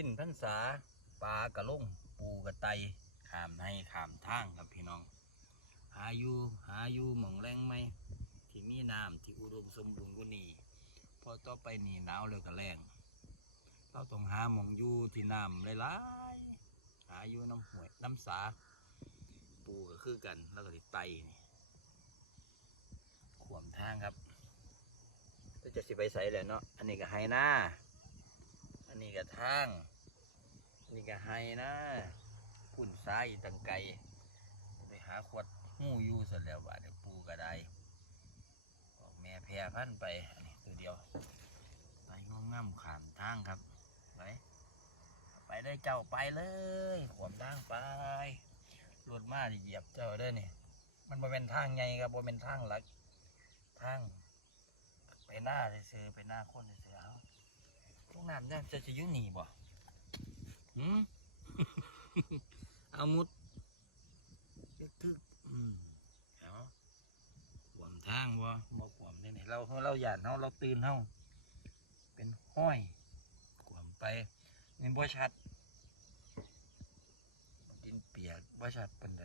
สิ้นพรรษาปลากระลงปูกระไตขามในขามทางครับพี่น้อง หาอยู่หาอยู่หม่องแรงไหมที่มีน้ำที่อุดมสมบูรณ์กว่านี้พอต่อไปนี่หนาวเลยก็แรงเราต้องหาหม่องอยู่ที่น้ำหลายๆหาอยู่น้ำห้วยน้ำสา ปูก็คือกันแล้วก็ติไตนี่ขวมทางครับก็จะสิไปใส่แหละเนาะอันนี้ก็ไฮหน้า อันนี้ก็ทางนนี้ก็ไฮนะพุ่นซ้ายตังไกไปหาขวดหูอยู่เสร็จแล้วบาดเดี๋ยวปูก็ได้ออกแม่แพร่พันไปอันนี้ตัวเดียวไปงอมง่ำขามทางครับไปไปเลยเจ้าไปเลยขวมทางไปรถมาเหยียบเจ้าได้อนี่ยมันบ่เป็นทางไงครับบ่เป็นทางหลักทางไปหน้าซื้อๆไปหน้าคนซื้อๆเอา พวกน้ำเนี่ยจะจะอยุ่หนีบ่หืมเอามุดยึกทึกอืมเอาขวมทางบ่บ่ขวมนี่นี่เราเราหยาดเฮาเราตื่นเฮาเป็นห้อยขวมไปนี่บ่ชัดดินเปียกว่าชัดปันใด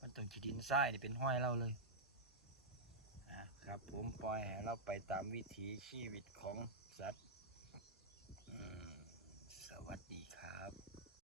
มันต้องขีดินทรายนี่เป็นห้อยเราเลยอะครับผมปล่อยให้เราไปตามวิถีชีวิตของสัตว์ Uh,